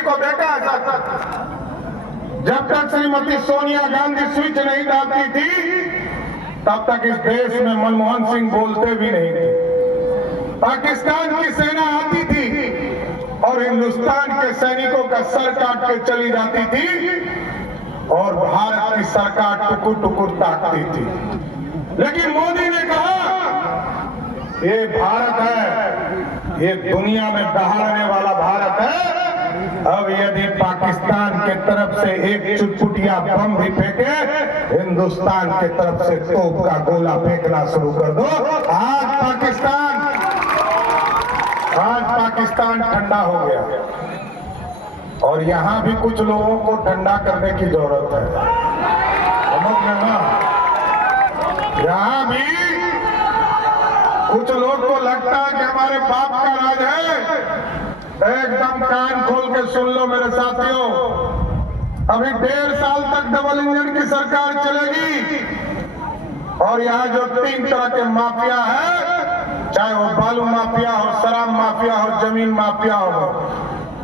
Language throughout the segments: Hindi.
किसी को देखा ऐसा? जब तक श्रीमती सोनिया गांधी स्विच नहीं डालती थी तब तक इस देश में मनमोहन सिंह बोलते भी नहीं थे। पाकिस्तान की सेना आती थी और हिंदुस्तान के सैनिकों का सर काट के चली जाती थी और भारत की सरकार टुकुर टुकुर ताकती थी। लेकिन मोदी ने कहा ये भारत है, ये दुनिया में दहाड़ने वाला भारत है। अब यदि पाकिस्तान के तरफ से एक चुटपुटिया बम भी फेंके, हिंदुस्तान के तरफ से तोप का गोला फेंकना शुरू कर दो। आज पाकिस्तान ठंडा हो गया और यहाँ भी कुछ लोगों को ठंडा करने की जरूरत है। समझ में ना? यहाँ भी कुछ लोग को लगता है कि हमारे बाप का राज है। एकदम कान खोल के सुन लो मेरे साथियों, अभी 1.5 साल तक डबल इंजन की सरकार चलेगी और यहाँ जो 3 तरह के माफिया है, चाहे वो बालू माफिया हो, शराब माफिया हो, जमीन माफिया हो,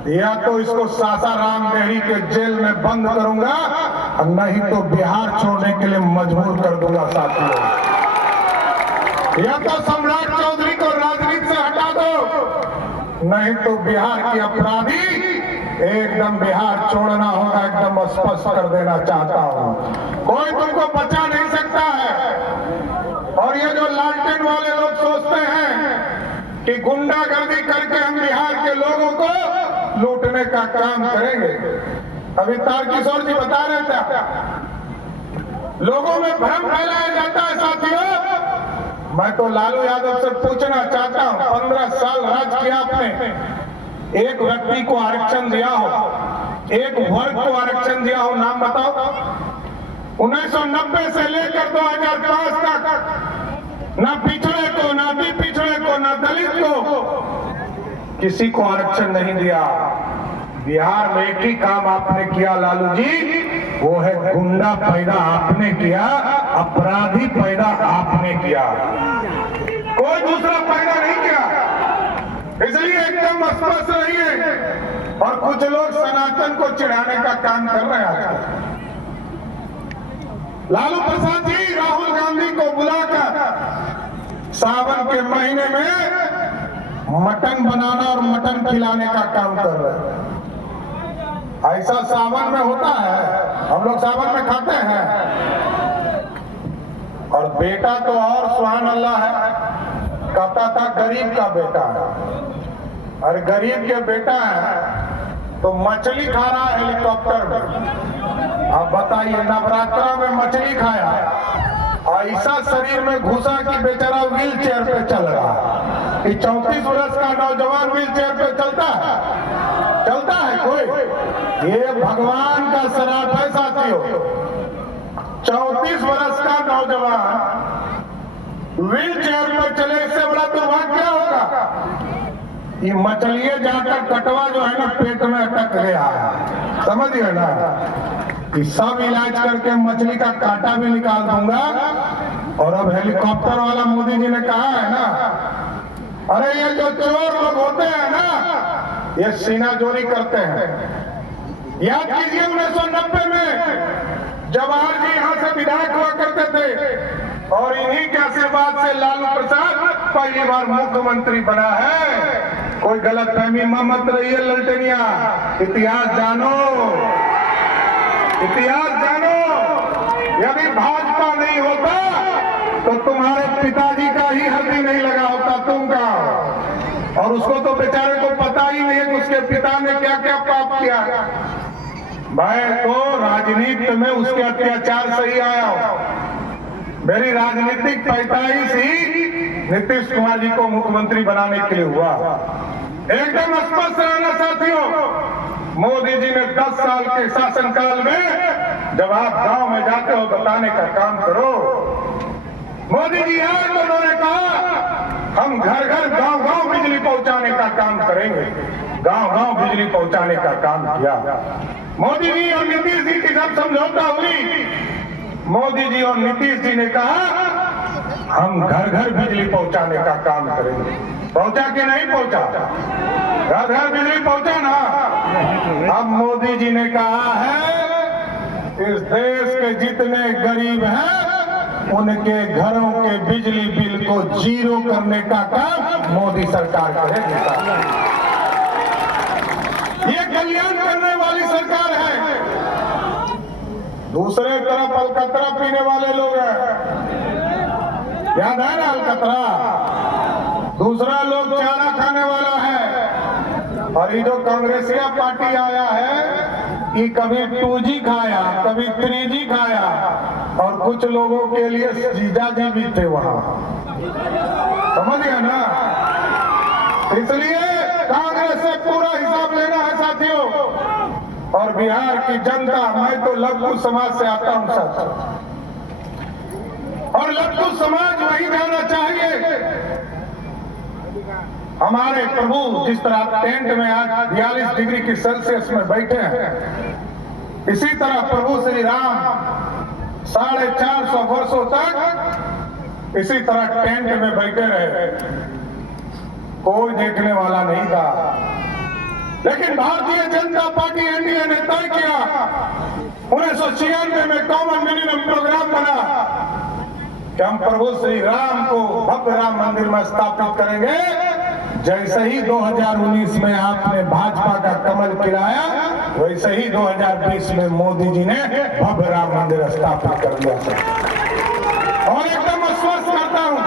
या तो इसको सासाराम देहरी के जेल में बंद करूंगा और नहीं तो बिहार छोड़ने के लिए मजबूर कर दूंगा साथियों। या तो सम्राट चौधरी को राजनीति से हटा दो, नहीं तो बिहार के अपराधी एकदम बिहार छोड़ना होगा। एकदम स्पष्ट कर देना चाहता हूं, कोई तुमको बचा नहीं सकता है। और ये जो लालटेन वाले लोग सोचते हैं कि गुंडागर्दी करके हम बिहार के लोगों को लूटने का काम करेंगे, अभी तारकिशोर जी बता रहे थे, लोगों में भ्रम फैलाया जाता है साथियों। मैं तो लालू यादव से पूछना चाहता हूं, 15 साल राज किया आपने, एक व्यक्ति को आरक्षण दिया हो, एक वर्ग को आरक्षण दिया हो, नाम बताओ। 1990 से लेकर 2005 तक ना पिछड़े को, ना भी पिछड़े को, ना दलित को, किसी को आरक्षण नहीं दिया। बिहार में एक ही काम आपने किया लालू जी, वो है गुंडा पैदा आपने किया, अपराधी पैदा आपने किया, कोई दूसरा पैदा नहीं किया। इसलिए एकदम स्पष्ट रहिए। और कुछ लोग सनातन को चिढ़ाने का काम कर रहे हैं। लालू प्रसाद जी राहुल गांधी को बुलाकर सावन के महीने में मटन बनाना और मटन खिलाने का काम कर रहे हैं। ऐसा सावन में होता है? हम लोग सावन में खाते हैं। और बेटा तो और सुभान अल्लाह है, कहता था गरीब का बेटा है, और गरीब के बेटा है तो मछली खा रहा है हेलीकॉप्टर में। अब बताइए, नवरात्रा में मछली खाया, ऐसा शरीर में घुसा कि बेचारा व्हील चेयर पे चल रहा है। कि 34 वर्ष का नौजवान व्हील चेयर पे चलता है कोई? ये भगवान का श्राप है साथियों। 34 वर्ष का नौजवान व्हील चेयर पर चले, इससे बड़ा दुर्भाग्य क्या होगा? ये मछलियां जाकर कटवा जो है ना पेट में अटक गया है, समझिए ना। ये सब इलाज करके मछली का कांटा भी निकाल दूंगा। और अब हेलीकॉप्टर वाला मोदी जी ने कहा है ना, अरे ये जो चोर लोग होते हैं ना, ये सीना जोरी करते हैं। याद कीजिए 1990 में जवाहर जी यहाँ से विधायक हुआ करते थे और इन्हीं के आशीर्वाद से लालू प्रसाद पहली बार मुख्यमंत्री बना है। कोई गलत फहमी मत रहिए ललटेनिया, इतिहास जानो, इतिहास जानो। यदि भाजपा नहीं होता तो तुम्हारे पिताजी का ही हल्दी नहीं लगा होता तुम का, और उसको तो बेचारे को पता ही नहीं है कि उसके पिता ने क्या क्या पाप किया। मैं तो राजनीति में उसके अत्याचार से ही आया हूं। मेरी राजनीतिक पैताईस ही नीतीश कुमार जी को मुख्यमंत्री बनाने के लिए हुआ। एकदम स्पष्ट रहना साथियों, मोदी जी ने 10 साल के शासनकाल में जब आप गांव में जाते हो बताने का काम करो। मोदी जी आए तो उन्होंने कहा हम घर घर गांव गांव बिजली पहुंचाने का काम करेंगे, गांव गांव बिजली पहुंचाने का काम किया। मोदी जी और नीतीश जी की जब समझौता हुई, मोदी जी और नीतीश जी ने कहा हम घर घर बिजली पहुंचाने का काम करेंगे। पहुंचा कि नहीं पहुंचा? घर घर बिजली पहुंचा ना? अब मोदी जी ने कहा है इस देश के जितने गरीब हैं उनके घरों के बिजली बिल को जीरो करने का काम मोदी सरकार करेगी। ये कल्याण करने वाली सरकार है। दूसरे तरफ अलकतरा पीने वाले लोग हैं, याद है ना अलकतरा। दूसरा लोग चारा खाने वाला है। और ये जो कांग्रेसिया पार्टी आया है कि कभी 2G खाया, कभी 3G खाया, और कुछ लोगों के लिए जीजा जी भी थे वहां, समझ गया ना। इसलिए कांग्रेस से पूरा हिसाब लेना है साथियों। और बिहार की जनता, मैं तो लघु समाज से आता हूं साथियों, और लघु समाज वही जाना चाहिए। हमारे प्रभु जिस तरह टेंट में आज 42 डिग्री की सेल्सियस में बैठे हैं, इसी तरह प्रभु श्री राम 450 वर्षों तक इसी तरह टेंट में बैठे रहे, कोई देखने वाला नहीं था। लेकिन भारतीय जनता पार्टी एनडीए ने तय किया, 1996 में कॉमन मिनिमम प्रोग्राम बना कि हम प्रभु श्री राम को भव्य राम मंदिर में स्थापित करेंगे। जैसे ही 2019 में आपने भाजपा का कमल खिलाया, वैसे ही 2020 में मोदी जी ने भव्य राम मंदिर स्थापित कर दिया। और एकदम आश्वस्त करता हूं,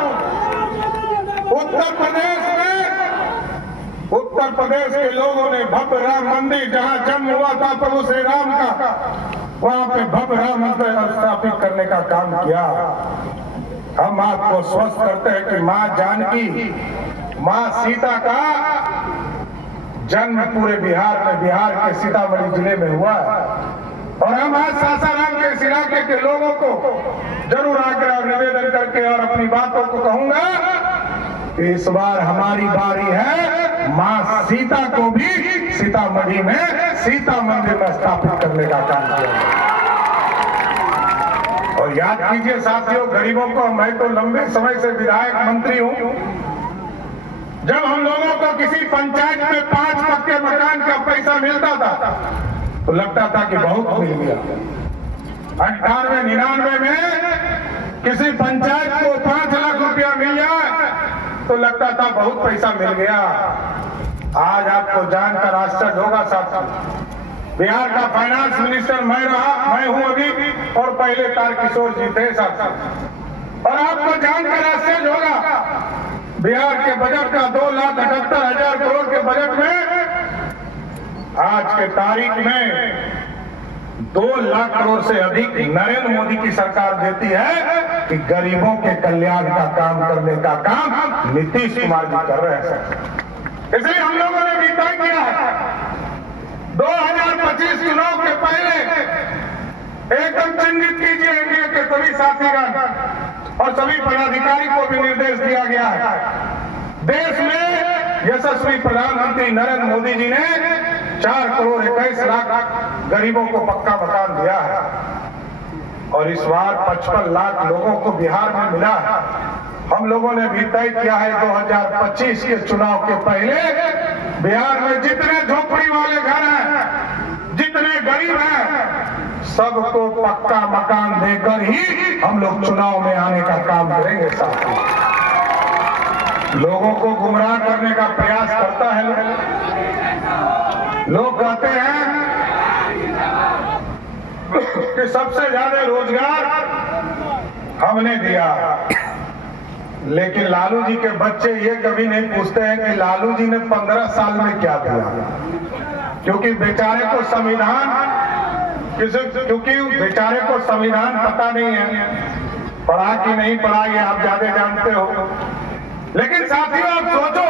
उत्तर प्रदेश के लोगों ने भव्य राम मंदिर, जहां जन्म हुआ था प्रभु श्री राम का, वहां पे भव्य राम मंदिर स्थापित करने का काम किया। हम आपको स्वस्थ करते हैं कि मां जानकी, मां सीता का जन्म पूरे बिहार में, बिहार के सीतामढ़ी जिले में हुआ है। और हम आज सासाराम के इस इलाके के लोगों को जरूर आग्रह और निवेदन करके और अपनी बातों को कहूंगा कि इस बार हमारी बारी है मां सीता को भी सीतामढ़ी में सीता मंदिर में स्थापित करने का काम किया। और याद कीजिए साथियों, गरीबों को, मैं तो लंबे समय से विधायक मंत्री हूं, जब हम लोगों को किसी पंचायत में 5 पक्के मकान का पैसा मिलता था तो लगता था कि बहुत मिल गया। 98-99 में किसी पंचायत को 5 लाख रुपया मिल जाए तो लगता था बहुत पैसा मिल गया। आज आपको जानकर आश्चर्य होगा साथियों, बिहार का फाइनेंस मिनिस्टर मैं हूं अभी, और पहले तारकिशोर जी थे साथियों। और आपको जानकर आश्चर्य होगा, बिहार के बजट का 2,78,000 करोड़ के बजट में आज के तारीख में 2 लाख करोड़ से अधिक नरेंद्र मोदी की सरकार देती है कि गरीबों के कल्याण का काम करने का काम नीतीश कुमार जी कर रहे हैं। इसलिए हम लोगों ने भी तय किया है 2025 चुनाव के पहले एकदम चिन्हित कीजिए एनडीए के सभी साथीगण और सभी पदाधिकारी को भी निर्देश दिया गया है। देश में यशस्वी प्रधानमंत्री नरेंद्र मोदी जी ने 4 करोड़ 21 लाख गरीबों को पक्का मकान दिया है, और इस बार 55 लाख लोगों को बिहार में मिला है। हम लोगों ने भी तय किया है 2025 के चुनाव के पहले बिहार में जितने झोपड़ी वाले घर हैं, जितने गरीब हैं, सबको पक्का मकान देकर ही हम लोग चुनाव में आने का काम करेंगे। साथियों, लोगों को गुमराह करने का प्रयास करता है लोग कहते हैं कि सबसे ज्यादा रोजगार हमने दिया, लेकिन लालू जी के बच्चे ये कभी नहीं पूछते हैं कि लालू जी ने 15 साल में क्या किया, क्योंकि बेचारे को संविधान पता नहीं है, पढ़ा कि नहीं पढ़ा ये आप ज्यादा जानते हो। लेकिन साथियों, आप सोचो,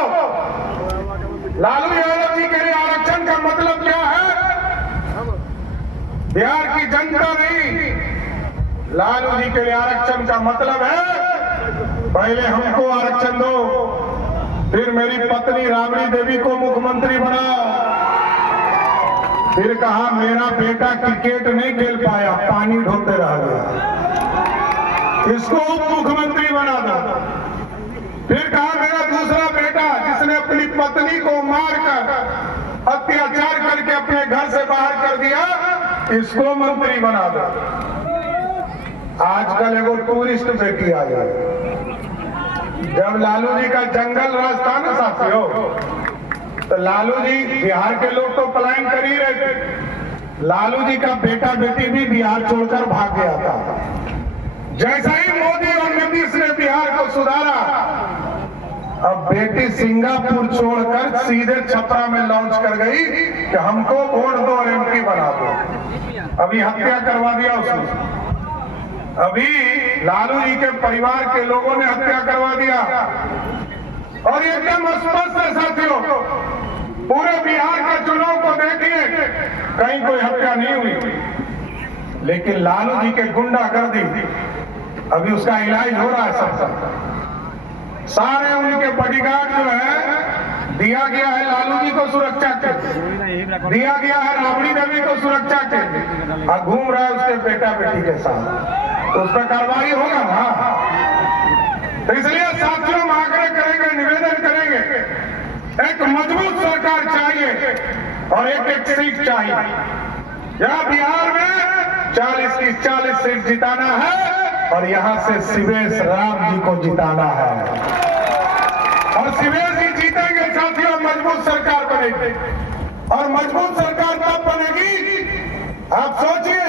लालू यादव जी के लिए आरक्षण का मतलब क्या है? बिहार की जनता नहीं, लालू जी के लिए आरक्षण का मतलब है पहले हमको आरक्षण दो, फिर मेरी पत्नी राबड़ी देवी को मुख्यमंत्री बनाओ, फिर कहा मेरा बेटा क्रिकेट नहीं खेल पाया, पानी ढोते रह गया, इसको उप मुख्यमंत्री बना दो, फिर कहा मेरा दूसरा बेटा जिसने अपनी पत्नी को मारकर अत्याचार करके अपने घर इसको मंत्री बना दो। आजकल एगो टूरिस्ट बेटी आई है। जब लालू जी का जंगल राज था ना साथियों, तो लालू जी, बिहार के लोग तो पलायन कर ही रहे थे, लालू जी का बेटा बेटी भी बिहार छोड़कर भाग गया था। जैसा ही मोदी और नीतीश ने बिहार को सुधारा, अब बेटी सिंगापुर छोड़कर सीधे छपरा में लॉन्च कर गई कि हमको वोट दो और एमपी बना दो। अभी हत्या करवा दिया उसने। अभी लालू जी के परिवार के लोगों ने हत्या करवा दिया। और एकदम स्पष्ट है साथियों, पूरे बिहार के चुनाव को देखिए, कहीं कोई हत्या नहीं हुई, लेकिन लालू जी के गुंडागर्दी, अभी उसका इलाज हो रहा है सबका। सारे उनके बॉडीगार्ड जो है, दिया गया है लालू जी को सुरक्षा के, दिया गया है राबड़ी देवी को सुरक्षा के, और घूम रहा है उसके बेटा बेटी के साथ। तो उस पर कार्रवाई होगा ना। तो इसलिए साथियों हम आग्रह करेंगे, निवेदन करेंगे, एक मजबूत सरकार चाहिए और एक सीट चाहिए। यहाँ बिहार में 40 की 40 सीट जिताना है और यहाँ से शिवेश राम जी को जिताना है। और शिवेश जी जीतेंगे साथियों, मजबूत सरकार बनेगी। और मजबूत सरकार तब बनेगी, आप सोचिए,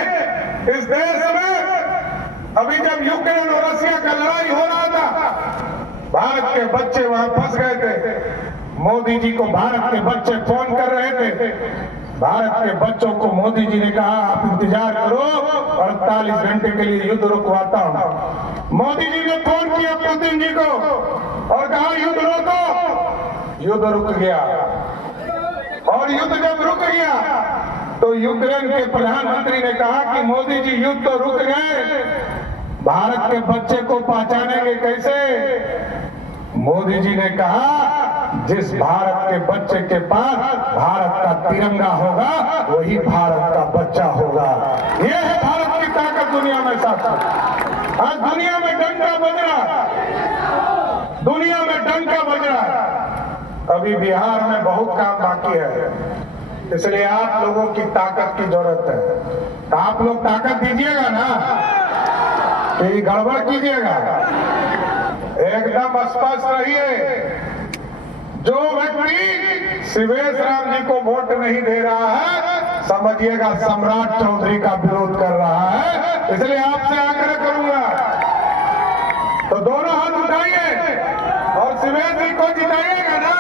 इस देश में अभी जब यूक्रेन और रशिया का लड़ाई हो रहा था, भारत के बच्चे वहां फंस गए थे। मोदी जी को भारत के बच्चे फोन कर रहे थे। भारत के बच्चों को मोदी जी ने कहा, आप इंतजार करो, 48 घंटे के लिए युद्ध रुकवाता हूं। मोदी जी ने फोन किया पुतिन जी को और कहा युद्ध रोको। युद्ध रुक गया। और युद्ध जब रुक गया तो यूक्रेन के प्रधानमंत्री ने कहा कि मोदी जी युद्ध तो रुक गए, भारत के बच्चे को पहचानेंगे कैसे? मोदी जी ने कहा, जिस भारत के बच्चे के पास भारत का तिरंगा होगा वही भारत का बच्चा होगा। यह है भारत की ताकत दुनिया में। साथ आज दुनिया में डंका बज रहा, दुनिया में डंका बज रहा है। अभी बिहार में बहुत काम बाकी है, इसलिए आप लोगों की ताकत की जरूरत है। तो आप लोग ताकत दीजिएगा ना, कि गड़बड़ कीजिएगा? एकदम स्पष्ट रहिए। जो व्यक्ति शिवेश राम जी को वोट नहीं दे रहा है, समझिएगा सम्राट चौधरी का विरोध कर रहा है। इसलिए आपसे आग्रह करूंगा, तो दोनों हाथ उठाइए और शिवेश जी को जिताइएगा ना।